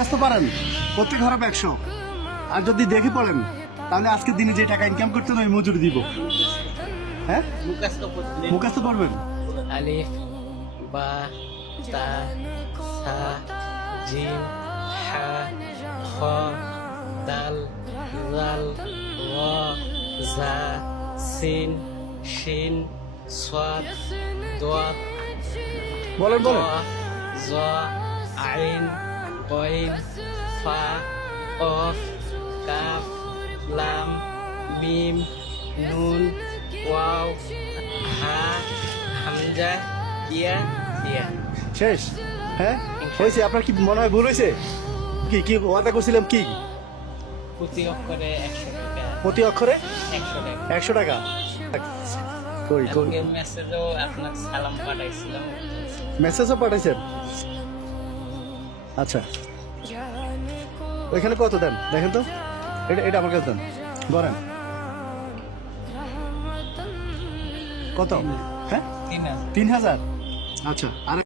মুখস্থ পারেন প্রত্যেক হরফ 100, আর যদি দেখে পড়েন তাহলে আজকের দিনে যে টাকা ইনকাম করতে আমি মজুরি দিব। হ্যাঁ, মুখস্থ করবেন। আলিফ বা তা সা জিম হা খ দাল জাল র জা সিন শিন সাদ দাদ বলেন বলেন। জ আইন গইন ফা কফ কাফ লাম মিম নুন ওয়াও হা হামজা ইয়া ইয়া। শেষ? হ্যাঁ হয়েছে। আপনার কি মনে হয় ভুল হয়েছে? কি কি ওয়াদা করছিলাম কি? প্রতি অক্ষরে 100 টাকা। প্রতি অক্ষরে 100 টাকা। 100 টাকা। কই কই আজকে মেসেজও আপনার সালাম পাঠাইছিলাম। মেসেজও পাঠাইছেন? আচ্ছা, ওইখানে কত দেন দেখেন তো, এটা এটা আমার কাছে দেন, বলেন কত? হ্যাঁ 3000। 3000। আচ্ছা, আর